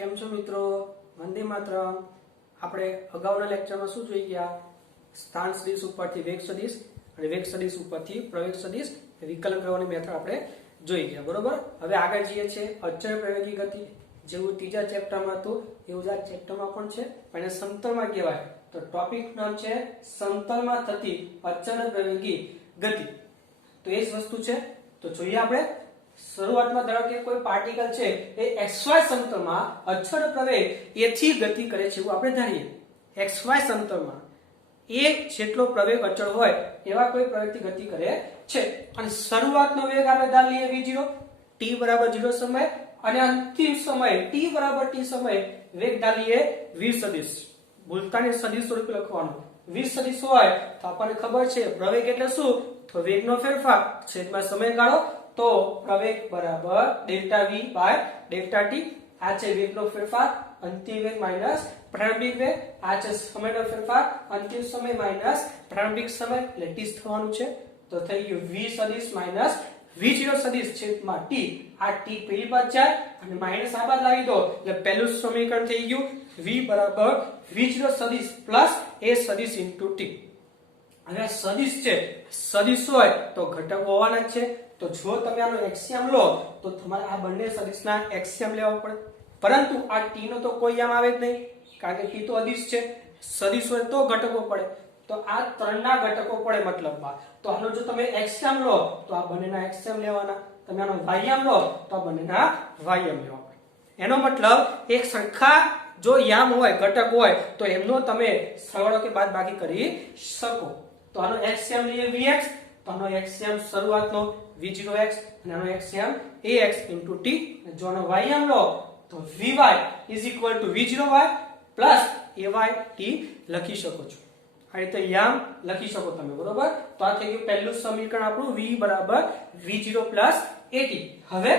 કેમ છો મિત્રો? વંદે માતરમ. આપણે અગાઉના લેક્ચરમાં શું જોઈ ગયા? સ્થાન સદિશ ઉપરથી વેગ સદિશ અને વેગ સદિશ ઉપરથી પ્રવેગ સદિશ વિકલન કરવાની મેથડ આપણે જોઈ ગયા, બરોબર? હવે આગળ જઈએ છે અચળ પ્રવેગી ગતિ. જેવું ત્રીજા ચેપ્ટરમાં હતું એવું જ આ ચેપ્ટરમાં પણ છે, પણ એને સમતલમાં કહેવાય. તો ટોપિક નામ છે સમતલમાં થતી અચળ પ્રવેગી ગતિ. તો એ જ વસ્તુ છે. તો જોઈએ આપણે. શરૂઆતમાં ધારો કે કોઈ પાર્ટિકલ છે એ xy સમતલમાં અચળ પ્રવેગ એથી ગતિ કરે છે એવું આપણે ધારીએ. xy સમતલમાં એ જેટલો પ્રવેગ અચળ હોય એવા કોઈ પ્રવેગથી ગતિ કરે છે. અને શરૂઆતનો વેગ આપણે ધારી લઈએ v0, t બરાબર 0 સમય, અને અંતિમ સમય t બરાબર t સમય વેગ ધારી લઈએ v સદિશ. ભૂલતા નહીં સદિશ સ્વરૂપે લખવાનું. v સદિશ હોય તો આપણને ખબર છે પ્રવેગ એટલે શું? તો વેગનો ફેરફાર છેદમાં સમયગાળો. તો પ્રવેગ બરાબર delta v by delta t. આ છે વેગનો ફેરફાર, અંતિમ વેગ માઈનસ પ્રારંભિક વેગ. આ છે સમયનો ફેરફાર, અંતિમ સમય માઈનસ પ્રારંભિક સમય, એટલે t થવાનું છે. તો થઈ ગયું v સદિશ માઈનસ v0 સદિશ છેદમાં t. આ t પેલી બાદ જાય અને માઈનસ આ બાદ લાવી દો એટલે પહેલું સમીકરણ થઈ ગયું v બરાબર v0 સદિશ પ્લસ a સદિશ ઇન્ટુ t. હવે સદિશ છે, સદિશ હોય તો ઘટક હોવાના જ છે. તો જો તમે આનો એક્સિયમ લો તો તમારે આ બંને સદિશના એક્સિયમ લેવા પડે. પરંતુ આ t નો તો કોઈ આમ આવે જ નહીં, કારણ કે t તો અદિશ છે. સદિશ હોય તો ઘટકો પડે. તો આ ત્રણના ઘટકો પડે મતલબમાં. તો આનો જો તમે એક્સિયમ લો તો આ બંનેના એક્સિયમ લેવાના. તમે આનો વાયમ લો તો આ બંનેના વાયમ લેવા પડે. એનો મતલબ એક સરખા જો યામ હોય, ઘટક હોય, તો એમનો તમે સરવાળો કે બાદબાકી કરી શકો. તો આનો એક્સિયમ લઈએ vx, તો આનો એક્સિયમ શરૂઆતનો v0x અને આનો એક્સિયમ ax * t. જો આનો વાયમ લો તો vy = v0y plus ay t લખી શકો છો. આ રીતે યામ લખી શકો તમે, બરોબર? તો આ થઈ ગયું પહેલું સમીકરણ આપણું v બરાબર v0 પ્લસ at. હવે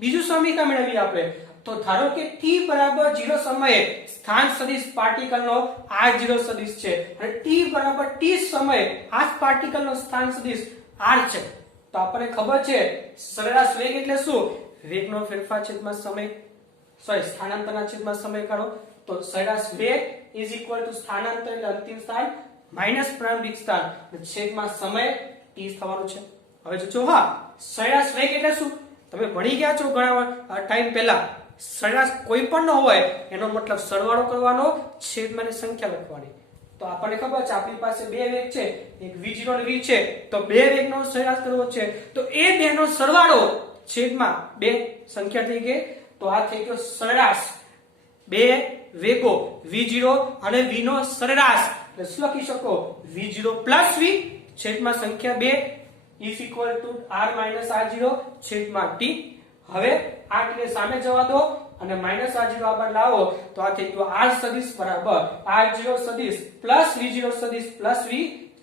બીજું સમીકરણ મેળવીએ આપણે. તો ધારો કે t બરાબર 0 સમયે સ્થાન સદિશ પાર્ટિકલનો r0 સદિશ છે અને t બરાબર t સમયે આ જ પાર્ટિકલનો સ્થાન સદિશ r છે. તો આપણને ખબર છે સરેરાશ વેગ એટલે શું? વેગનો ફેરફાર છેદમાં સમય, સ્થાનાંતરના છેદમાં સમયગાળો. તો સરેરાશ વેગ = સ્થાનાંતર એટલે અંતિમ સ્થાન માઈનસ પ્રારંભિક સ્થાન છેદમાં સમય t થવાનું છે. હવે જો હા, સરેરાશ વેગ એટલે શું? તમે ભણી ગયા છો ઘણા ટાઈમ પહેલા. સરેરાશ કોઈ પણ ન હોય એનો મતલબ સરવાળો કરવાનો, છેદમાં સંખ્યા લખવાની. તો આપણને ખબર છે આપણી પાસે બે વેગ છે, એક v0 અને v છે. તો બે વેગનો સરેરાશ કરવો છે તો એ બેનો સરવાળો છેદમાં બે સંખ્યા થઈ ગઈ. તો આ થઈ ગયો સરેરાશ. બે વેગો v0 અને v નો સરેરાશ. એટલે શું લખી શકો? v0 પ્લસ v છેદમાં સંખ્યા 2 is equal to r minus r0 છેદમાં t. હવે આ t ને સામે જવા દો અને માઈનસ r0 આ બાદ લાવો તો આ થઈ ગયું r સદિશ બરાબર r0 સદિશ પ્લસ v0 સદિશ પ્લસ v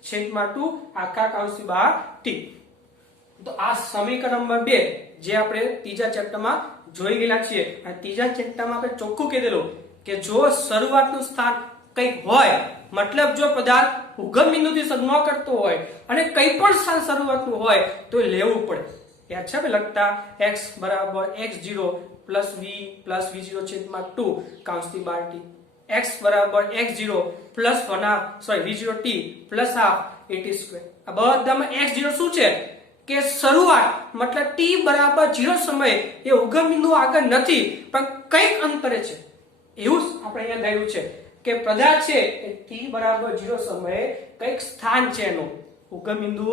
છેદમાં 2 આખા કૌંસની બહાર t. તો આ સમીકરણ નંબર 2 જે આપણે ત્રીજા ચેપ્ટરમાં જોઈ ગયેલા છીએ. અને ત્રીજા ચેપ્ટરમાં આપણે ચોખ્ખું કીધેલું કે જો શરૂઆતનું સ્થાન કંઈક હોય, મતલબ જો પદાર્થ ઉગમ બિંદુથી શરૂ ન કરતો હોય અને કંઈ પણ સ્થાન શરૂઆતનું હોય તો લેવું પડે. યાદ છે લખતા x બરાબર x0 plus v plus v0 છેદમાં 2 કૌંસની બહાર t. x બરાબર x0 plus v0t plus half at². આ બધામાં x0 શું છે? કે શરૂઆત મતલબ t બરાબર 0 સમયે એ ઉગમ બિંદુ આગળ નથી પણ કંઈક અંતરે છે. એવું જ આપણે અહીંયા ધાર્યું છે કે પદાર્થ છે એ t બરાબર 0 સમયે કંઈક સ્થાન છે, એનું ઉગમ બિંદુ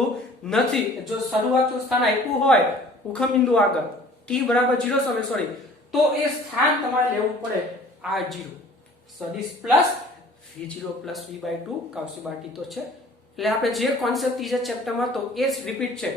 નથી. જો શરૂઆતનું સ્થાન આપ્યું હોય ઉગમ બિંદુ આગળ t બરાબર 0 સમયે તો એ સ્થાન તમારે લેવું પડે r0 સદિશ પ્લસ v0 પ્લસ v/2 કૌંસની બહાર t તો છે. એટલે આપણે જે કોન્સેપ્ટ ત્રીજા ચેપ્ટરમાં તો એ જ રિપીટ છે.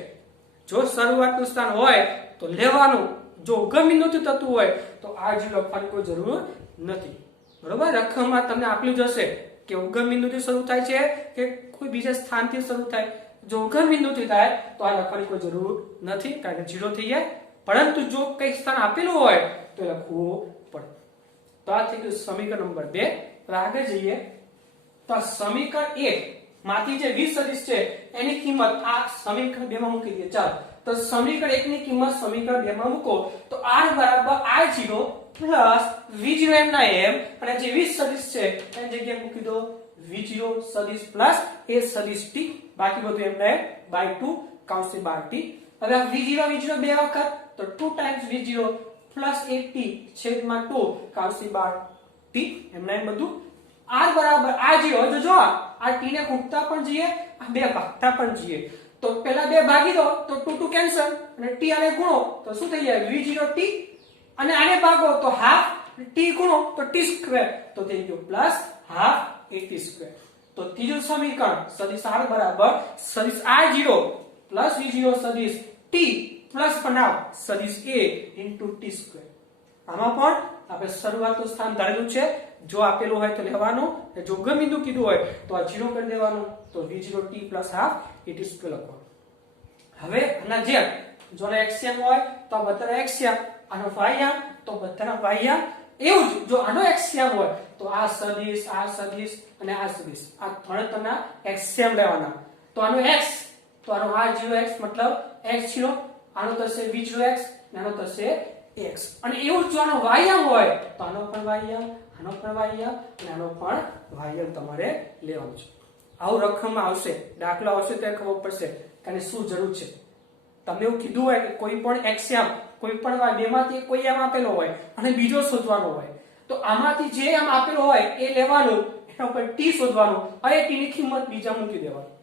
જો શરૂઆતનું સ્થાન હોય તો લેવાનું, જો ઉગમ બિંદુથી થતું હોય તો r0 લખવાની કોઈ જરૂર નથી, બરોબર? રકમમાં તમને આપેલું જ હશે કે ઉગમ બિંદુથી શરૂ થાય છે કે કોઈ બીજા સ્થાનથી શરૂ થાય. જો ઉગમ બિંદુથી થાય તો આ લખવાની કોઈ જરૂર નથી, કારણ કે 0 થઈ જાય. પરંતુ જો કંઈક સ્થાન આપેલું હોય તો લખવું પડે. તો આ થઈ ગયું સમીકરણ નંબર 2. આગળ જઈએ તો સમીકરણ 1 માંથી જે 20 સદિશ છે એની કિંમત આ સમીકરણ 2 માં મૂકી દઈએ. ચાલો તો સમીકરણ 1 ની કિંમત સમીકરણ 2 માં મૂકો તો r બરાબર r0 પ્લસ v0 એમના એમ અને જે 20 સદિશ છે એની જગ્યાએ મૂકી દો v0 સદિશ પ્લસ a સદિશ t બાકી બધું એમના એમ બાય 2 કૌંસની બહાર t. હવે v0 બે વખત તો 2 ટાઈમ્સ v0 પ્લસ 8t છેદમાં 2 કૌંસની બહાર t એમના એમ બધું r બરાબર r0. તો જો આ t ને ખૂટતા પણ જઈએ આ બે ભાગતા પણ જઈએ તો પહેલા બે ભાગી દો તો 2 2 કેન્સલ અને t આને ગુણો તો શું થઈ જાય v0t અને આને ભાગો તો હાફ t ગુણો તો t સ્ક્વેર તો થઈ ગયો પ્લસ હાફ at સ્ક્વેર. તો ત્રીજું સમીકરણ સદિશ r બરાબર સદિશ r0 પ્લસ v0 સદિશ t પ્લસ બનાવ સદિશ a into t સ્ક્વેર. આમાં પણ આપણે શરૂઆતનું સ્થાન ધારેલું છે. જો આપેલું હોય તો લેવાનું, જો ગમે બિંદુ કીધું હોય તો આ 0 કરી દેવાનું તો v0t plus half at square લખવાનું. હવે આના જેમ જો એક્સિયમ હોય તો આ બધાના એક્સિયમ, આનો વાયમ તો બધાના વાયમ. એવું જ જો આનો એક્સિયમ હોય તો આ સદિશ અને આ સદિશ આ ત્રણેયના એક્સિયમ લેવાના. તો આનો x તો આનો r0x મતલબ x0, આનો થશે v0x અને આનો થશે x. અને એવું જ જો આનો વાયમ હોય તો આનો પણ વાયમ, આનો પણ વાયમ અને આનો પણ વાયમ તમારે લેવાનું છે. આવું રકમમાં આવશે, દાખલો આવશે ત્યારે ખબર પડશે કે આને શું જરૂર છે. તમને એવું કીધું હોય કે કોઈ પણ એક્સિયમ કોઈ પણ બેમાંથી કોઈ આમ આપેલો હોય અને બીજો શોધવાનો હોય તો આમાંથી જે આમ આપેલો હોય એ લેવાનું, એના ઉપર t શોધવાનું અને t ની કિંમત બીજા મૂકી દેવાની.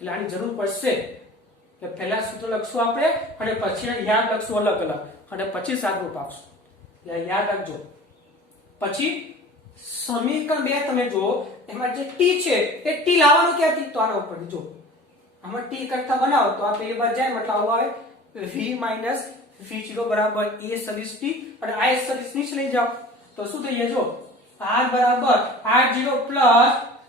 એટલે આની જરૂર પડશે કે પહેલા સૂત્ર લખશું આપણે અને પછી યાદ લખશું અલગ અલગ અને પછી સાદુરૂપ આપશું. એટલે યાદ રાખજો. પછી સમીકરણ 2 તમે જો એમાં જે t છે એ t લાવવાનું ક્યાંથી તો આના ઉપર જો આમાં t કરતા બનાવો તો આ બે બાર જાય મતલબ આવું આવે v v0 બરાબર a સદિશ t અને આ સદિશ નીચે લઈ જાઓ તો શું થઈ જાય જો r બરાબર r0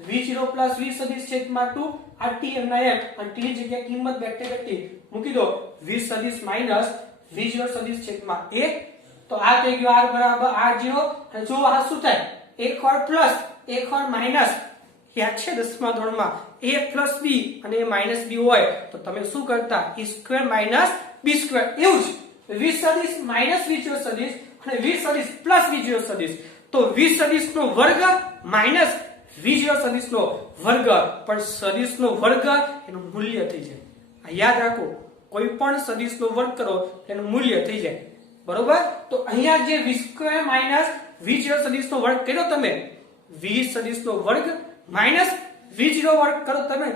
v0 v સદિશ છેદમાં 2 આ t એમના એમ અને t ની જગ્યાએ કિંમત બેઠે બેઠી મૂકી દો v સદિશ માઈનસ v0 સદિશ છેદમાં 1 તો આ થઈ ગયો r બરાબર r0 અને જો આ શું થાય એક વાર પ્લસ એક વાર માઈનસ યાદ છે 10મા ધોરણમાં a પ્લસ b અને a માઈનસ b હોય તો તમે શું કરતા e square minus b square. એવું જ v સદિશ માઈનસ v0 સદિશ અને v સદિશ પ્લસ v0 સદિશ તો v સદિશનો વર્ગ માઈનસ v0 સદિશનો વર્ગ પણ સદિશનો વર્ગ એનું મૂલ્ય થઈ જાય. આ યાદ રાખો, કોઈ પણ સદિશનો વર્ગ કરો એનું મૂલ્ય થઈ જાય. બરોબર. તો અહીંયા જે v સ્ક્વેર માઈનસ v0 સદિશનો વર્ગ કર્યો તમે, v સદિશનો વર્ગ માઈનસ v0 વર્ગ કરો તમે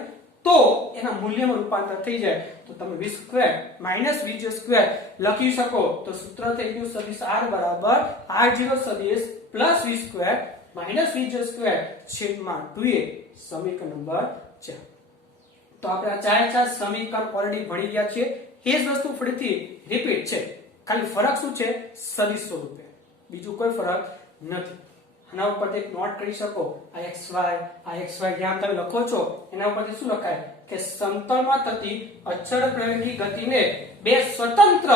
તો એના મૂલ્યમાં રૂપાંતર થઈ જાય તો તમે v square minus v0 square લખી શકો. તો સૂત્ર થઈ ગયું સદિશ r બરાબર r0 સદિશ plus v square minus v0 square છેદમાં 2a. સમીકરણ નંબર 4. તો આપણે આ ચાર સમીકરણ ઓલરેડી ભણી ગયા છીએ. એ જ વસ્તુ ફરીથી રિપીટ છે, ખાલી ફરક શું છે સદિશ સ્વરૂપે, બીજું કોઈ ફરક નથી. આના ઉપરથી એક નોટ કરી શકો આ xy જ્યાં તમે લખો છો એના ઉપરથી શું લખાય કે સમતલમાં થતી અચળ પ્રવેગની ગતિને બે સ્વતંત્ર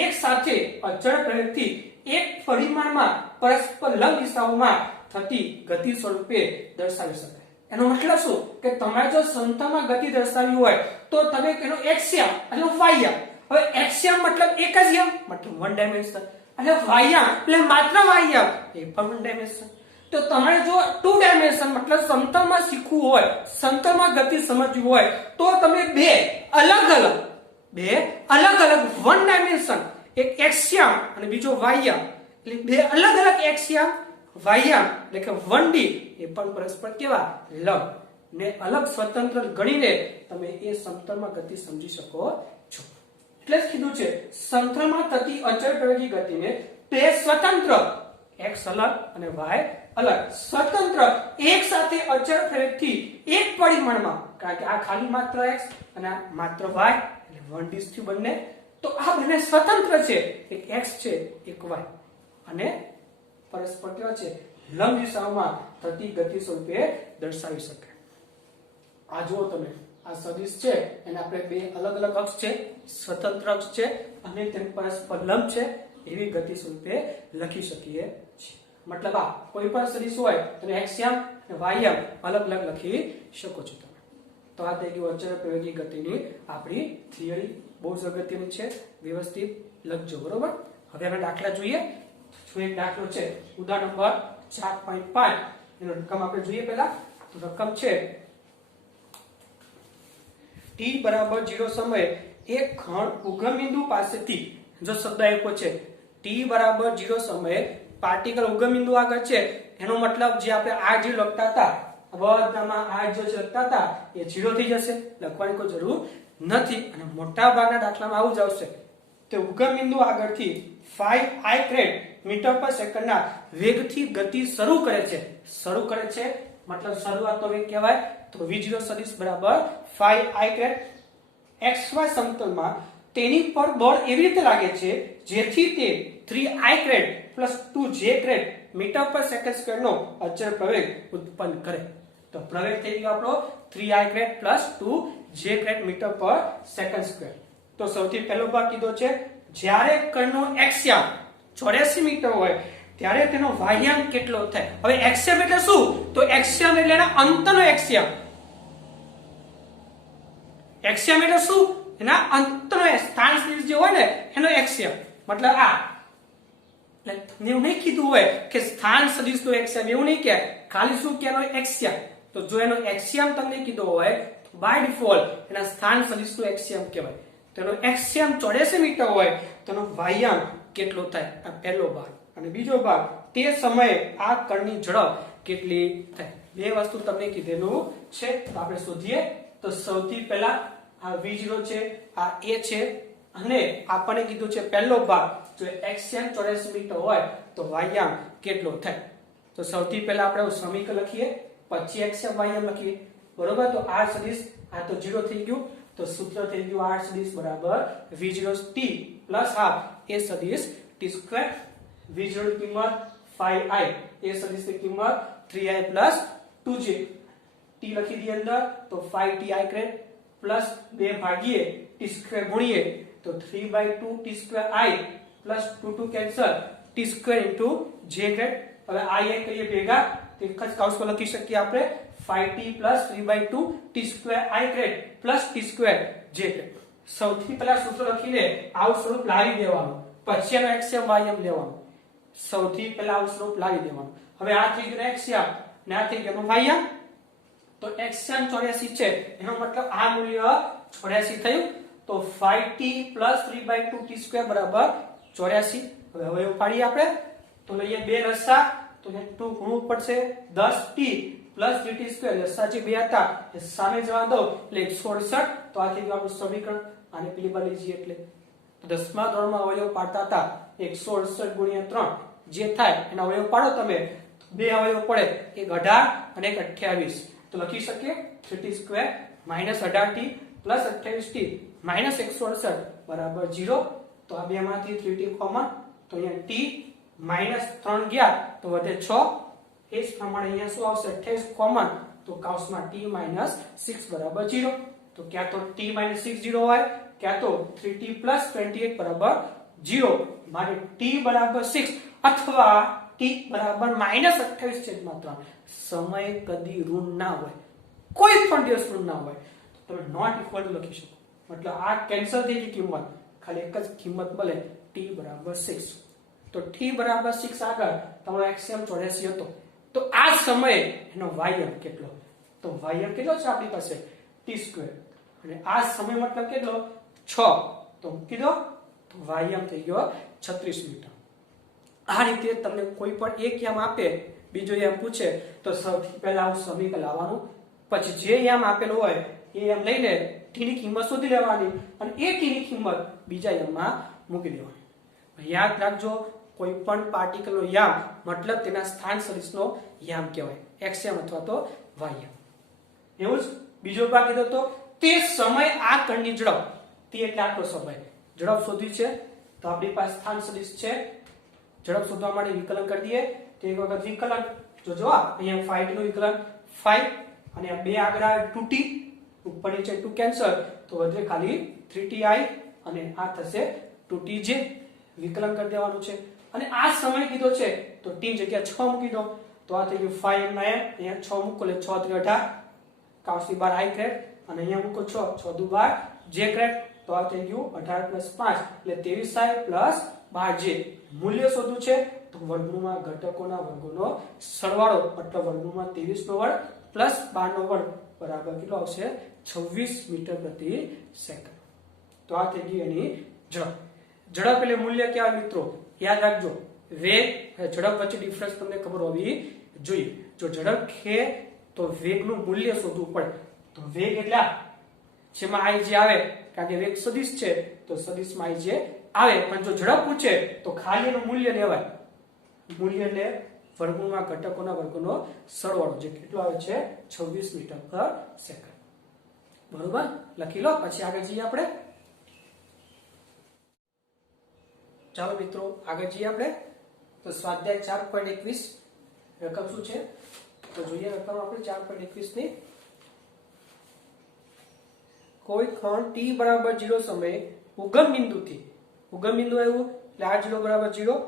એક સાથે અચળ પ્રવેગથી એક પરિમાણમાં પરસ્પર લંબ દિશાઓમાં થતી ગતિ સ્વરૂપે દર્શાવી શકાય. એનો મતલબ શું કે તમારે જો સમતલમાં ગતિ દર્શાવવી હોય તો તમે એનો એક્સિયમ અને વાયમ. હવે એક્સિયમ મતલબ એક જ યમ મતલબ વન ડાયમેન્શન અને વાયમ એટલે માત્ર વાયમ એ પણ વન ડાયમેન્શન. તો તમારે જો 2 ડાયમેન્શન મતલબ સમતલમાં શીખવું હોય, સમતલમાં ગતિ સમજવી હોય તો તમે બે અલગ અલગ વન ડાયમેન્શન, એક એક્સિયમ અને બીજો વાયમ, એટલે બે અલગ અલગ એક્સિયમ વાયમ એટલે કે 1D એ પણ પરસ્પર કેવા લંબ ને અલગ સ્વતંત્ર ગણીને તમે એ સમતલમાં ગતિ સમજી શકો છો. એટલે જ કીધું છે સમતલમાં થતી અચળ પ્રવેગી ગતિને બે સ્વતંત્ર x અલગ અને y અલગ સ્વતંત્ર એક સાથે અચળ પ્રવેગથી એક પરિમાણમાં, કારણ કે આ ખાલી માત્ર x અને આ માત્ર y એટલે 1D થી બંને, તો આ બંને સ્વતંત્ર છે, એક x છે એક y અને પરસ્પર કેવા છે લંબ દિશાઓમાં થતી ગતિ સ્વરૂપે દર્શાવી શકાય. આ જુઓ તમે આ સદિશ છે એને આપણે બે અલગ અલગ અક્ષ છે, સ્વતંત્ર અક્ષ છે અને તેમ પરસ્પર લંબ છે એવી ગતિ સ્વરૂપે લખી શકીએ છીએ. મતલબ આ કોઈ પણ સદિશ હોય તો એક્સિયમ અને વાયમ અલગ અલગ લખી શકો છો તમે. તો આ થઈ ગયું અચળ પ્રવેગી ગતિની આપણી થિયરી. બહુ જ અગત્યની છે, વ્યવસ્થિત લખજો. બરોબર. હવે આપણે દાખલા જોઈએ. જો એક દાખલો છે ઉદાહરણ નંબર 4.5 એનો રકમ આપણે જોઈએ. પહેલા તો રકમ છે t બરાબર 0 સમયે એક કણ ઉગમ બિંદુ પાસેથી, જો શબ્દ આપ્યો છે t બરાબર 0 સમયે પાર્ટિકલ ઉગમ બિંદુ આગળ છે, એનો મતલબ જે આપણે r0 લખતા હતા, બધામાં r0 લખતા હતા એ 0 થઈ જશે, લખવાની કોઈ જરૂર નથી. અને મોટા ભાગના દાખલામાં આવું જ આવશે. તે ઉગમ બિંદુ આગળથી 5i મીટર પર સેકન્ડના વેગથી ગતિ શરૂ કરે છે. શરૂ કરે છે મતલબ શરૂઆતનો વેગ કહેવાય. તો v0 સદિશ બરાબર 5i xy સમતલમાં તેની પર બળ એવી રીતે લાગે છે જેથી તે 3i પ્લસ 2j મીટર પર સેકન્ડ સ્ક્વેર નો અચળ પ્રવેગ ઉત્પન્ન કરે. તો પ્રવેગ થઈ ગયો આપણો 3i પ્લસ 2j મીટર પર સેકન્ડ સ્ક્વેર. તો સૌથી પહેલો ભાગ કીધો છે જ્યારે કણનો એક્સયામ 84 મીટર હોય ત્યારે તેનો વાહ્યાંક કેટલો થાય. હવે એક્સયામ એટલે શું? તો એક્સયામ એટલે એના અંતનો એક્સયામ. એક્સયામ એટલે શું? એના અંતનો સ્થાન સદિશ જે હોય ને એનો એક્સયામ. મતલબ આ એટલે એવું નહીં કીધું હોય કે સ્થાન સદિશનો એક્સયામ, એવું નહીં કે ખાલી શું કે એનો એક્સયામ. તો જો એનો એક્સયામ તમને કીધો હોય બાય ડિફોલ્ટ એના સ્થાન સદિશનો એક્સયામ કહેવાય. તેનો એક્સયામ 84 મીટર હોય તેનો વાહ્યાંક કેટલો થાય? આ પહેલો ભાગ. અને બીજો ભાગ તે સમયે આ કણની ઝડપ કેટલી થાય. બે વસ્તુ તમને કીધેલું છે, તો આપણે શોધીએ. તો સૌથી પહેલા આ v0 છે, આ a છે, અને આપણને કીધું છે પહેલો ભાગ જો એક્સયામ 84 મીટર હોય તો વાહ્યાંક કેટલો થાય. તો સૌથી પહેલા આપણે સમીકરણ લખીએ, પછી એક્સયામ વાહ્યાંક લખીએ. બરોબર. તો r સદિશ આ તો 0 થઈ ગયું, તો સૂત્ર થઈ ગયું r સદિશ બરાબર v0 t plus half a સદિશ t સ્ક્વેર. v0 ની કિંમત 5i, a સદિશ ની કિંમત 3i પ્લસ 2j. t લખી દી અંદર તો 5ti પ્લસ 2 ભાગીએ t સ્ક્વેર ગુણીએ તો 3/2 t square i plus 2 cancel t square into j. હવે i કરીએ ભેગા તો એક જ કૌંસમાં લખી શકીએ આપણે 5t plus 3/2 t square i plus t square j. સૌથી પહેલા સૂત્ર લખીને આવું સ્વરૂપ લાવી દેવાનું, પછી એનો એક્સયામ વાયમ લેવાનું. સૌથી પહેલા આવું સ્વરૂપ લાવી દેવાનું. હવે આ થઈ ગયું એક્સયામ ને આ થઈ ગયું વાયમ. તો એક્સયામ 84 છે એનો મતલબ આ મૂલ્ય 84 થયું. તો 5t પ્લસ 3/2 t સ્ક્વેર બરાબર 84. હવે ઉપાડીએ આપણે. તો લઈએ બે રસ્સા, તો 2 ગુણવું પડશે 10t પ્લસ 3t સ્ક્વેર. રસ્સા જે બે હતા એ સામે જવા દો એટલે 168. તો આ થઈ ગયું આપણું સમીકરણ. આને પેલી બાજુ લઈએ એટલે 10મા ધોરણમાં અવયવ પાડતા હતા 168 ગુણ્યા 3 જે થાય એના અવયવ પાડો તમે. બે અવયવ પડે, એક 18 અને એક 28. તો લખી શકીએ 3t square minus 18t plus 28t minus 168 બરાબર 0. તો આ બેમાંથી 3t કોમન, તો અહીંયા t માઈનસ 3 ગયા તો વધે 6. એ જ પ્રમાણે અહીંયા શું આવશે 28 કોમન, તો કૌંસમાં t માઈનસ 6 બરાબર 0. તો ક્યાં તો t માઈનસ 6 0 હોય, ક્યાં તો 3t પ્લસ 28 બરાબર 0. મારે t બરાબર 6 અથવા t બરાબર માઈનસ 28 છેદમાં 3. સમય કદી ઋણ ના હોય, કોઈ પણ દિવસ ઋણ ના હોય તો તમે નોટ ઇક્વલ ટુ લખી શકો. મતલબ આ કેન્સલ થઈ ગઈ કિંમત, ખાલી એક જ કિંમત મળે t બરાબર 6. તો t બરાબર 6 આગળ તમારો એક્સયામ 84 હતો. તો આ સમયે એનો વાયમ કેટલો? તો વાયમ કેટલો છે આપણી પાસે t સ્ક્વેર, અને આ સમય મતલબ કેટલો 6. તો મૂકી દો, તો વાયમ થઈ ગયો 36 મીટર. આ રીતે તમને કોઈ પણ એક યામ આપે, બીજો યામ પૂછે તો સૌથી પહેલા આવું સમીકરણ લાવવાનું, પછી જે યામ આપેલો હોય એ યામ લઈને t ની કિંમત શોધી લેવાની અને એ t ની કિંમત બીજા યામમાં મૂકી દેવાની. યાદ રાખજો, કોઈ પણ પાર્ટિકલનો યામ મતલબ તેના સ્થાન સદિશનો યામ કહેવાય, એક્સયામ અથવા તો વાયયામ. એવું જ બીજો ભાગ કીધો તો તે સમય આ કણની ઝડપ, તે એટલે આટલો સમય ઝડપ શોધવી છે. તો આપણી પાસે સ્થાન સદિશ છે, ઝડપ શોધવા માટે વિકલન કરી દઈએ. તો એક વખત વિકલન જો અહીંયા 5t નું વિકલન 5 અને આ બે આગળ આવે 2t, ઉપર નીચે 2 કેન્સલ તો વધે ખાલી 3ti અને આ થશે 2tj. વિકલન કરી દેવાનું છે. અને આ સમય કીધો છે તો t જગ્યા 6 મૂકી દો, તો આ થઈ ગયું 5m ના m, અહીંયા 6 મૂકો એટલે 6 3 18 કૌંસની બહાર i ગ્રેડ અને અહીંયા મૂકો 6 6 દુ 12 જે ગ્રેડ તો આ થઈ ગયું 18 + 5 એટલે 23i + 12j મૂલ્ય શોધવું છે તો વર્ગમૂળમાં ઘટકોના વર્ગોનો સરવાળો મતલબ વર્ગમૂળમાં 23 નો વર્ગ પ્લસ 12 નો વર્ગ બરાબર કેટલો આવશે 26 મીટર પ્રતિ સેકન્ડ તો આ થઈ ગઈ એની ઝડપ એટલે મૂલ્ય क्या મિત્રો યાદ રાખજો વેગ અને ઝડપ વચ્ચે ડિફરન્સ તમને ખબર હોવી જોઈએ જો ઝડપ છે તો વેગનું મૂલ્ય શોધવું પડે તો વેગ એટલે જેમાં i જે આવે કારણ કે વેગ સદિશ છે તો સદિશમાં i જે આવે પણ જો ઝડપ પૂછે તો ખાલી એનું મૂલ્ય લેવાય મૂલ્ય એટલે વર્ગમૂળમાં ઘટકોના વર્ગોનો સરવાળો જે કેટલો આવે છે 26 મીટર પર સેકન્ડ બરોબર લખી લો પછી આગળ જઈએ આપણે ચાલો મિત્રો આગળ જઈએ આપણે તો સ્વાધ્યાય 4.21 રકમ શું છે તો જોઈએ રકમ આપણે 4.21 ની કોઈ ખંડ t બરાબર 0 સમયે ઉગમ બિંદુ આવ્યું એટલે r0 બરાબર 0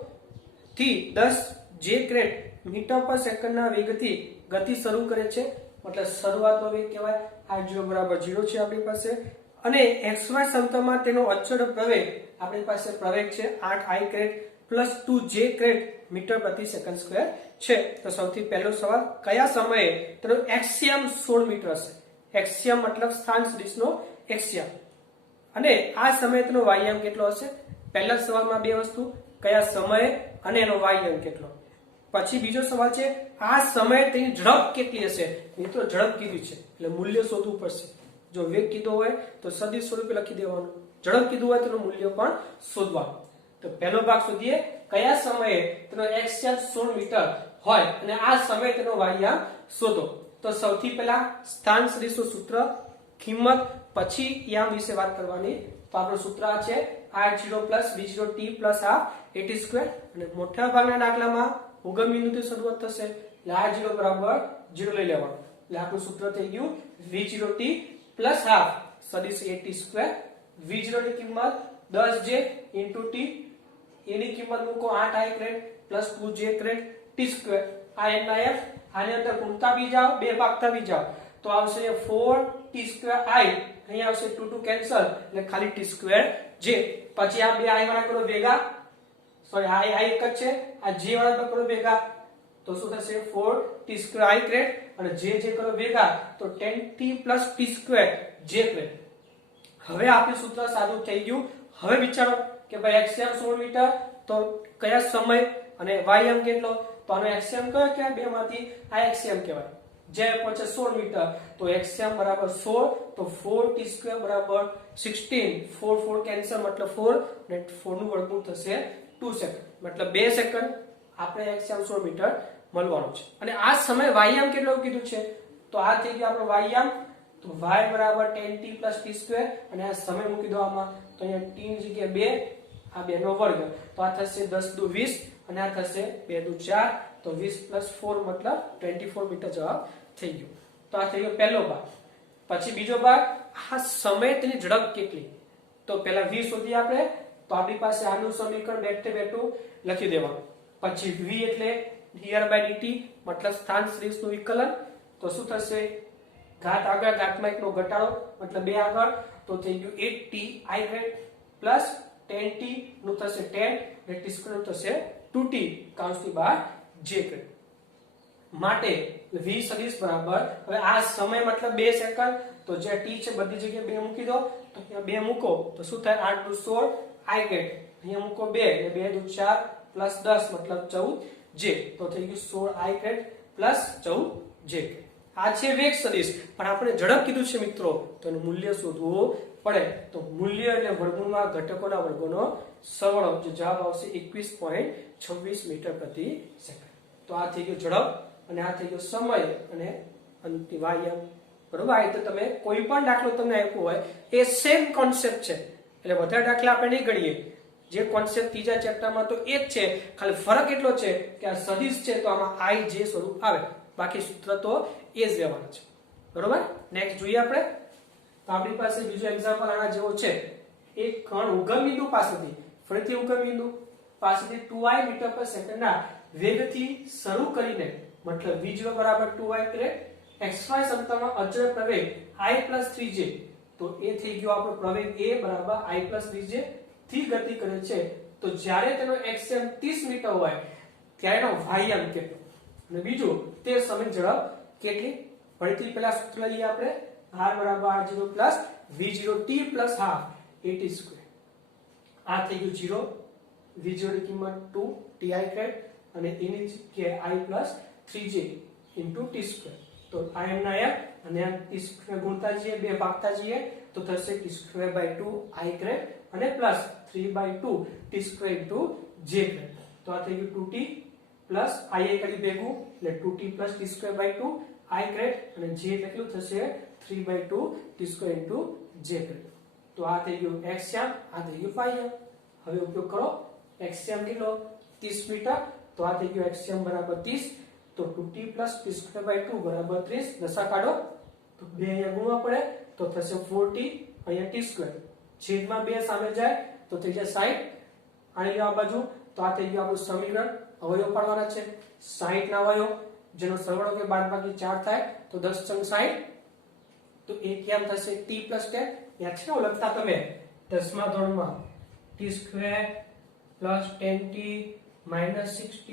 થી 10 જે ગ્રેડ મીટર પર સેકન્ડના વેગથી ગતિ શરૂ કરે છે મતલબ શરૂઆતનો વેગ કહેવાય r0 બરાબર 0 છે આપણી પાસે અને xy સમતલમાં તેનો અચળ પ્રવેગ આપણી પાસે પ્રવેગ છે 8i ગ્રેડ પ્લસ 2j ગ્રેડ મીટર પ્રતિ સેકન્ડ સ્ક્વેર છે તો સૌથી પહેલો સવાલ કયા સમયે તેનો એક્સિયમ 16 મીટર હશે એક્સિયમ મતલબ સ્થાન સદિશનો એક્સિયમ અને આ સમયે તેનો વાયમ કેટલો હશે પહેલા સવાલમાં બે વસ્તુ કયા સમયે અને એનો વાયમ કેટલો પછી બીજો સવાલ છે આ સમયે તેની ઝડપ કેટલી હશે મિત્રો ઝડપ કીધી છે એટલે મૂલ્ય શોધવું પડશે જો વેગ કીધો હોય તો સદિશ સ્વરૂપે લખી દેવાનું ઝડપ કીધું હોય તેનું મૂલ્ય પણ શોધવાનું તો પહેલો ભાગ શોધીએ કયા સમયે તેનો એક્સિયમ 16 મીટર હોય અને આ સમયે તેનો વાયમ શોધો તો સૌથી પહેલા સ્થાન સદિશનું સૂત્ર કિંમત પછી યામ વિશે વાત કરવાની તો આપણું સૂત્ર આ છે r0 + v0 t + ½ at² અને મોટા ભાગના દાખલામાં ઉગમ બિંદુથી શરૂઆત થશે એટલે r0 બરાબર 0 લઈ લેવાનું એટલે આપણું સૂત્ર થઈ ગયું v0 t + ½ સદિશ at² v0 ની કિંમત 10j * t એની કિંમત મૂકો 8i grade + 2j grade t² આ એમના f આની અંદર ગુણતા બી જાઓ બે ભાગતા બી જાઓ તો આવશે 4t² i અહીંયા આવશે 2 2 કેન્સલ એટલે ખાલી t² j પછી આ બે i વાળા કરો ભેગા સોરી i એક જ છે આ j વાળા કરો ભેગા તો શું થશે 4t² i ગ્રેડ અને j કરો ભેગા તો 10t + t² j ગ્રેડ હવે આપણું સૂત્ર સાદું થઈ ગયું હવે વિચારો કે ભાઈ એક્સિયમ 16 મીટર તો કયા સમય અને વાયમ કેટલો તો આનો એક્સિયમ કયો કે બે માંથી આ એક્સિયમ કહેવાય જે પહોંચે 16 મીટર તો એક્સિયમ બરાબર 16 તો 4t² બરાબર 16 4 4 કેન્સલ મતલબ 4 અને 4 નું વર્ગમૂળ થશે 2 સેકન્ડ મતલબ 2 સેકન્ડ આપણે એક્સિયમ 16 મીટર મળવાનું છે અને આ સમય વાયમ કેટલો કીધું છે તો આ થઈ ગયો આપણો વાયમ તો y બરાબર 10t + t² અને આ સમય મૂકી દો આમાં તો અહીંયા t ની જગ્યાએ 2 આ 2 નો વર્ગ તો આ થશે 10 દુ 20 અને આ થશે 2 દુ 4 તો 20 + 4 મતલબ 24 મીટર જવાબ થઈ ગયો તો આ થઈ ગયો પહેલો ભાગ પછી બીજો ભાગ આ સમય તેની ઝડપ કેટલી તો પહેલા v શોધીએ આપણે તો આપણી પાસે આનું સમીકરણ બેઠું લખી દેવાનું પછી v એટલે dr/dt મતલબ સ્થાન સદિશનું વિકલન તો શું થશે ઘાત આગળ ઘાતમાં એકનો ઘટાડો મતલબ 2 આગળ તો થઈ ગયું 8t i grade plus 10t નું થશે 10 અને t² નું થશે 2t કૌંસની બહાર j ગ્રેડ માટે v સદિશ બરાબર હવે આ સમય મતલબ 2 સેકન્ડ તો જે t છે બધી જગ્યાએ 2 મૂકી દો તો અહીંયા 2 મૂકો તો શું થાય 8 દુ 16 i ગ્રેડ અહીંયા મૂકો 2 એટલે 2 દુ 4 પ્લસ 10 મતલબ 14 j તો થઈ ગયું 16 i ગ્રેડ પ્લસ 14 j આ છે વેગ સદિશ પણ આપણે ઝડપ કીધું છે મિત્રો તો એનું મૂલ્ય શોધવું પડે તો મૂલ્ય એટલે વર્ગમૂળમાં ઘટકોના વર્ગોનો સરવાળો જે જવાબ આવશે 21.26 મીટર પ્રતિ સેકન્ડ તો આ થઈ ગયો ઝડપ અને આ થઈ ગયો સમય અને અંતિમ વાયમ બરોબર આ રીતે તમે કોઈ પણ દાખલો તમને આપ્યો હોય એ સેમ કોન્સેપ્ટ છે એટલે વધારે દાખલા આપણે નહીં ગણીએ જે કોન્સેપ્ટ ત્રીજા ચેપ્ટરમાં તો એ જ છે ખાલી ફરક એટલો છે કે આ સદિશ છે તો આમાં i j સ્વરૂપ આવે બાકી સૂત્ર તો એ જ રહેવાનું છે બરોબર નેક્સ્ટ જોઈએ આપણે તો આપણી પાસે બીજો એક્ઝામ્પલ આના જેવો છે એક કણ ઉગમ બિંદુ પાસેથી ફરીથી ઉગમ બિંદુ પાસેથી 2i મીટર પર સેકન્ડના વેગથી શરૂ કરીને મતલબ v0 બરાબર 2i ગ્રેડ xy સમતલમાં અચળ પ્રવેગ I plus 3j, તો એ થઈ ગયો આપણો પ્રવેગ a બરાબર I plus 3j થી ગતિ કરે છે. તો જ્યારે તેનો xm 30 મીટર હોય ત્યારે એનો ym કેટલો, અને બીજું તે સમય ઝડપ કેટલી. ફરીથી પહેલા સૂત્ર લઈએ આપણે, r બરાબર r0 plus v0t plus half at square. આ થઈ ગયું 0, v0 ની કિંમત 2 ti ક્રેટ અને એની જગ્યાએ I plus 3j into t square. તો im ના m અને આ t square ગુણતા જઈએ, બે ભાગતા જઈએ તો થશે t square by 2 I crate અને plus 3 by 2 t square into j crate. તો આ થઈ ગયું 2t પ્લસ I કરી ભેગું એટલે 2t plus t square by 2 I crate અને j કેટલું થશે 3 by 2 t square into j crate. તો આ થઈ ગયું xm, આ થઈ ગયું ym. હવે ઉપયોગ કરો, xm કેટલો 30 મીટર, તો આ થઈ ગયું xm બરાબર 30, તો 2t plus t square by 2 બરાબર 30. દશા કાઢો તો બે અહીંયા ગુણવા પડે તો થશે 4t, અહીંયા t square છેદમાં બે સામે જાય તો થઈ જાય 60. આની આ બાજુ તો આ થઈ ગયું આપણું સમીકરણ. અવયવ પાડવાના છે, 60 ના અવયવ જેનો સરવાળો કે બાદબાકી 4 થાય તો 10 × 60, તો એ કેમ થશે t plus 10. યાદ છે લખતા તમે 10મા ધોરણમાં t square plus 10t minus 6t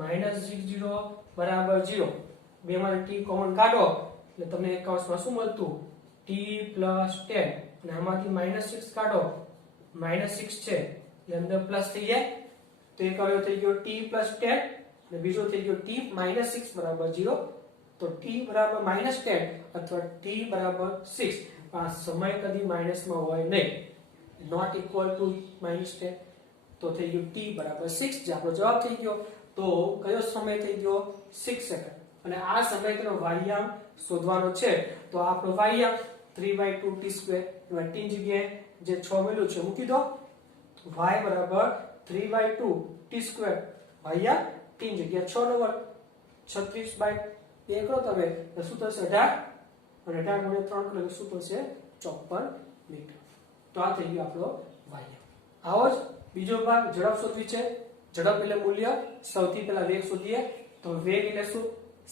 minus 60 બરાબર 0. બે માં t કોમન કાઢો એટલે તમને એક કૌંસમાં શું મળતું t plus 10 અને આમાંથી -6 કાઢો, -6 છે એટલે અંદર પ્લસ થઈ જાય તો એક અવયવ થઈ ગયો t plus 10 અને બીજો થઈ ગયો t -6 બરાબર 0. તો t બરાબર -10 અથવા t બરાબર 6. આ સમય કદી માઈનસમાં હોય નહીં, નોટ ઇક્વલ ટુ -10. તો થઈ ગયું t બરાબર 6 જે આપણો જવાબ થઈ ગયો. તો કયો સમય થઈ ગયો 6 સેકન્ડ. અને આ સમય તેનો વાયામ શોધવાનો છે. તો આપણો વાયામ 3/2 t square એમાં t જગ્યાએ જે 6 મળ્યું છે મૂકી દો. y બરાબર 3/2 t square વાયા t જગ્યાએ 6 નો વર્ગ 36/2 કરો તમે તો શું થશે 18 અને 18 ગુણ્યા 3 કરો શું થશે 54 મીટર. તો આ થઈ ગયો આપણો વાયામ. આવો જ બીજો ભાગ ઝડપ શોધવી છે. ઝડપ એટલે મૂલ્ય. સૌથી પહેલા વેગ શોધીએ. તો વેગ એટલે શું?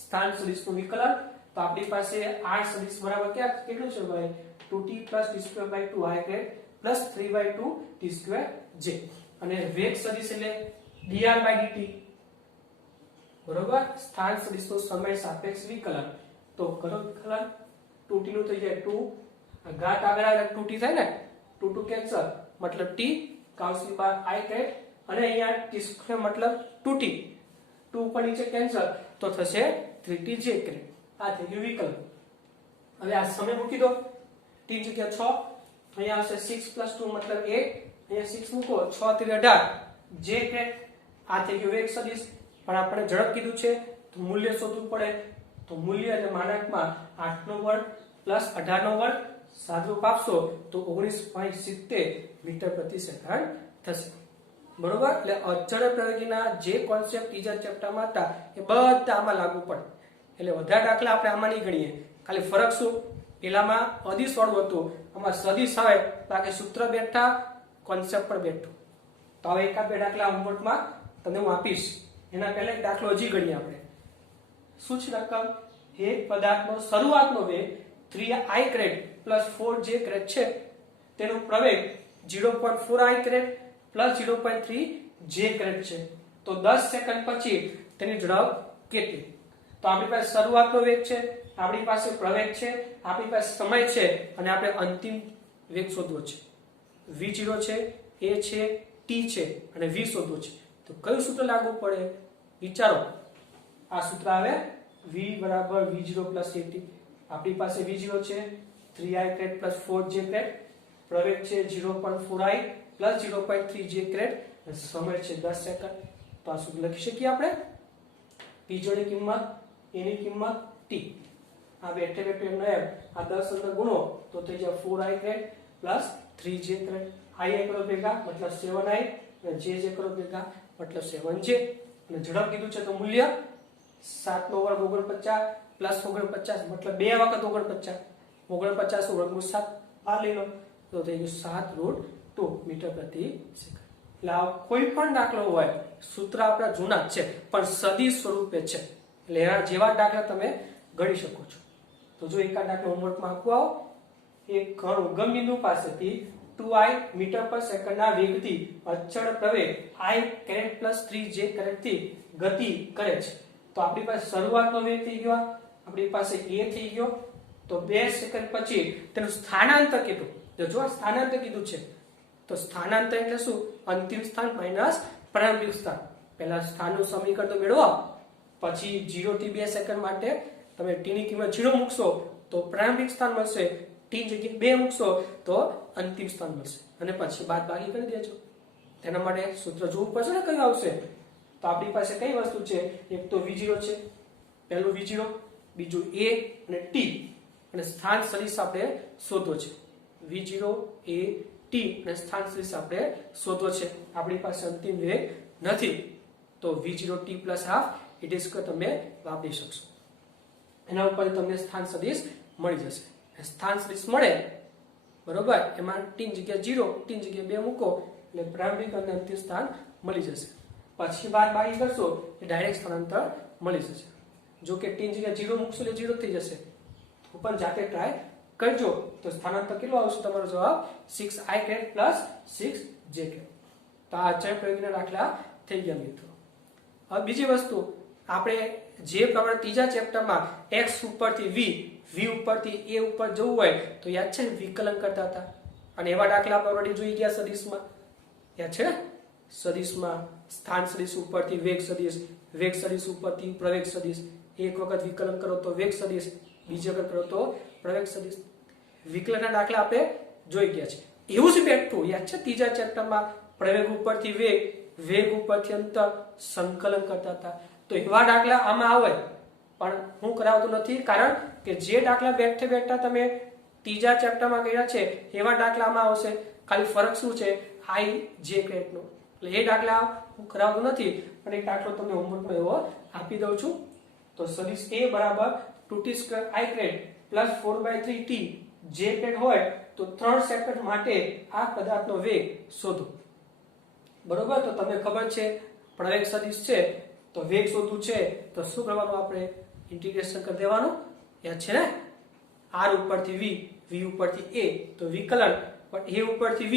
સ્થાન સદિશનું વિકલન. તો આપણી પાસે r સદિશ બરાબર કેટલું છે ભાઈ 2t plus t square by 2 I crate plus 3 by 2 t square j. અને વેગ સદિશ એટલે dr by dt બરોબર. સ્થાન સદિશનું સમય સાપેક્ષ વિકલન. તો કરો વિકલન, 2t નું થઈ જાય 2, આ ઘાત આગળ આવે 2t થાય ને, 2 2 કેન્સલ મતલબ t કૌંસની બહાર I ક્રેટ અને અહીંયા t સ્ક્વેર મતલબ 2t, 2 ઉપર નીચે કેન્સલ તો થશે 3t j ક્રેટ. આ થઈ ગયું વિકલન. હવે આ સમય મૂકી દો, t જગ્યા 6, અહીંયા આવશે 6 + 2 મતલબ 8, અહીંયા 6 મૂકો 6 × 18 j ક્રેટ. આ થઈ ગયું વેગ સદિશ. પણ આપણે ઝડપ કીધું છે તો મૂલ્ય શોધવું પડે. તો મૂલ્ય એટલે માનાંકમાં 8 નો વર્ગ પ્લસ 18 નો વર્ગ સાદુરૂપ આપશો તો 19.70 મીટર પ્રતિ સેકન્ડ થશે. બરોબર. એટલે અચળ પ્રયોગીના જે કોન્સેપ્ટ ત્રીજા ચેપ્ટરમાં હતા એ બધા આમાં લાગુ પડે. એટલે વધારે દાખલા આપણે આમાં નહીં ગણીએ. ખાલી ફરક શું, પેલામાં અદિશ વાળું હતું, આમાં સદિશ આવે બાકી સૂત્ર બેઠા, કોન્સેપ્ટ પણ બેઠું. તો હવે એકાદ બે દાખલા હોમવર્કમાં તમને હું આપીશ. એના પહેલા એક દાખલો હજી ગણીએ આપણે. શું છે રકમ? એક પદાર્થનો શરૂઆતનો વેગ 3I crate plus 4j crate છે. તેનો પ્રવેગ 0.4I crate plus 0.3 j crate છે. તો 10 સેકન્ડ પછી તેની ઝડપ કેટલી? તો આપણી પાસે શરૂઆતનો વેગ છે, આપણી પાસે પ્રવેગ છે, આપણી પાસે સમય છે અને આપણે અંતિમ વેગ શોધવો છે. v0 છે, a છે, t છે અને v શોધવો છે. તો કયું સૂત્ર લાગુ પડે વિચારો. આ સૂત્ર આવે v બરાબર v0 plus at. આપણી પાસે v0 છે 3I crate plus 4j crate, પ્રવેગ છે 0.4I plus 0.3j ક્રેટ અને સમય છે 10 સેકન્ડ. તો આ સૂત્ર લખી શકીએ આપણે. p0 ની કિંમત, a ની કિંમત, t. આ બેઠે બેઠે એમ આ 10 અંદર ગુણો તો થઈ જાય 4I crate plus 3j crate. I કરો ભેગા મતલબ 7I અને j કરો ભેગા મતલબ 7j. અને ઝડપ કીધું છે તો મૂલ્ય 7 નો વર્ગ 49 પ્લસ 49 મતલબ 2 વખત 49, 49 નું વર્ગમૂળ 7 આ લઈ લો તો થઈ ગયું 7√2 મીટર પ્રતિ સેકન્ડ. એટલે આ કોઈ પણ દાખલો હોય સૂત્ર આપણા જૂના જ છે પણ સદિશ સ્વરૂપે છે. એટલે એના જેવા દાખલા તમે ગણી શકો છો. તો જો એકાદ દાખલો હોમવર્કમાં આપવો આવો, એક ઘણ ઉગમ બિંદુ પાસેથી 2i મીટર પર સેકન્ડના વેગથી અચળ પ્રવેગ i કેરેટ પ્લસ 3j કેરેટથી ગતિ કરે છે. તો આપણી પાસે શરૂઆતનો વેગ થઈ ગયો, આપણી પાસે a થઈ ગયો. તો 2 સેકન્ડ પછી તેનું સ્થાનાંતર કેટલું? તો જો સ્થાનાંતર કીધું છે તો સ્થાનાંતર એટલે શું? અંતિમ સ્થાન માઈનસ પ્રારંભિક સ્થાન. પહેલા સ્થાનનું સમીકરણ તો મેળવો, પછી 0 થી 2 સેકન્ડ માટે તમે t ની કિંમત 0 મૂકશો તો પ્રારંભિક સ્થાન મળશે, t જગ્યાએ 2 મૂકશો તો અંતિમ સ્થાન મળશે, અને પછી બાદબાકી કરી દેજો. તેના માટે સૂત્ર જોવું પડશે ને કયું આવશે. તો આપણી પાસે કઈ વસ્તુ છે? એક તો v0 છે, પહેલું v0, બીજું a અને t, અને સ્થાન સદિશ આપણે શોધવો છે. v0 a t અને સ્થાન સદિશ આપણે શોધવો છે. આપણી પાસે અંતિમ વેગ નથી તો v0 t plus half it is તમે વાપરી શકશો. એના ઉપર તમને સ્થાન સદિશ મળી જશે. સ્થાન સદિશ મળે બરોબર, એમાં t ની જગ્યાએ 0, t ની જગ્યાએ 2 મૂકો એટલે પ્રારંભિક અને અંતિમ સ્થાન મળી જશે. પછી બાદબાકી કરશો એટલે ડાયરેક્ટ સ્થાનાંતર મળી જશે. જો કે t ની જગ્યાએ 0 મૂકશો એટલે 0 થઈ જશે. પણ જાતે ટ્રાય કરજો તો સ્થાનાંતર કેટલું આવશે? તમારો જવાબ 6i caret plus 6j caret. તો આ અચળ પ્રયોગના દાખલા થઈ ગયા મિત્રો. હવે બીજી વસ્તુ, આપણે જે પ્રમાણે ત્રીજા ચેપ્ટરમાં x ઉપરથી v ઉપરથી a ઉપર જવું હોય તો યાદ છે ને વિકલન કરતા હતા, અને એવા દાખલા આપણે ઓલરેડી જોઈ ગયા સદિશમાં. યાદ છે ને? સદિશમાં સ્થાન સદિશ ઉપરથી વેગ સદિશ ઉપરથી પ્રવેગ સદિશ. એક વખત વિકલન કરો તો વેગ સદિશ, બીજી વખત કરો તો પ્રવેગ સદિશ. વિકલનના દાખલા આપણે જોઈ ગયા છે. એવું જ બેઠું યાદ છે ત્રીજા ચેપ્ટરમાં પ્રવેગ ઉપરથી વેગ ઉપરથી અંતર સંકલન કરતા હતા. તો એવા દાખલા આમાં આવે પણ હું કરાવતો નથી, કારણ કે જે દાખલા બેઠે બેઠા તમે ત્રીજા ચેપ્ટરમાં કર્યા છે એવા દાખલા આમાં આવશે. ખાલી ફરક શું છે? i j ક્રેટનો. એટલે એ દાખલા હું કરાવતો નથી, પણ એક દાખલો તમને હોમવર્કમાં એવો આપી દઉં છું. તો સદિશ a બરાબર 2t² i crate plus 4/3t j crate હોય તો 3 સેકન્ડ માટે આ પદાર્થનો વેગ શોધો. બરોબર, તો તમને ખબર છે પ્રવેગ સદિશ છે તો વેગ શોધવું છે તો શું કરવાનું? આપણે ઇન્ટિગ્રેશન કરી દેવાનું. યાદ છે ને? r ઉપરથી v ઉપરથી a તો વિકલન, પણ a ઉપરથી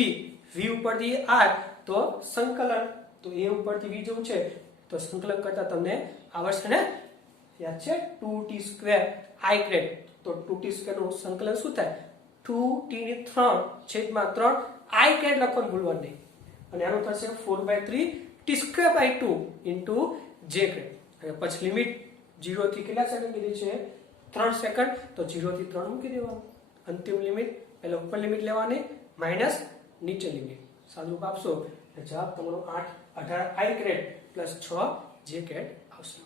v ઉપરથી r તો સંકલન. તો a ઉપરથી v જવું છે તો સંકલન કરતા તમને આવડશે ને? યાદ છે 2t² i ક્રેટ. તો 2t² નું સંકલન શું થાય? 2t3/3 i ક્રેટ લખવાનું ભૂલવાનું નહીં, અને આનું થશે 4/3t²/2 ઇન્ટુ j ક્રેટ. અને પછી લિમિટ 0 થી કેટલા સેકન્ડ કીધી છે? 3 સેકન્ડ. તો 0 થી 3 મૂકી દેવાનું. અંતિમ લિમિટ એટલે ઉપર લિમિટ લેવાની માઇનસ નીચે લિમિટ. સાદુરૂપ આપશો એટલે જવાબ તમારો 18i crate plus 6j crate આવશે.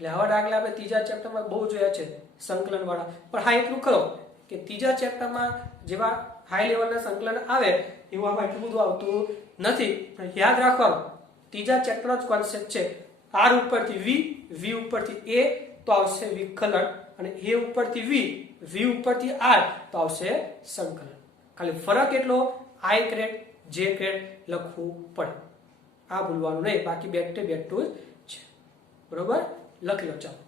એટલે આવા દાખલા આપણે ત્રીજા ચેપ્ટરમાં બહુ જોયા છે સંકલન વાળા. પણ હા એટલું ખરો કે ત્રીજા ચેપ્ટરમાં જેવા હાઈ લેવલના સંકલન આવે એવું આમાં એટલું બધું આવતું નથી. પણ યાદ રાખવાનું ત્રીજા ચેપ્ટરનો જ કોન્સેપ્ટ છે. r ઉપરથી v ઉપરથી a તો આવશે વિકલન, અને a ઉપરથી v ઉપરથી r તો આવશે સંકલન. ખાલી ફરક એટલો i ક્રેટ j ક્રેટ લખવું પડે. આ ભૂલવાનું નહીં, બાકી બેઠે બેઠું જ છે. બરોબર, લખી લો ચાલો.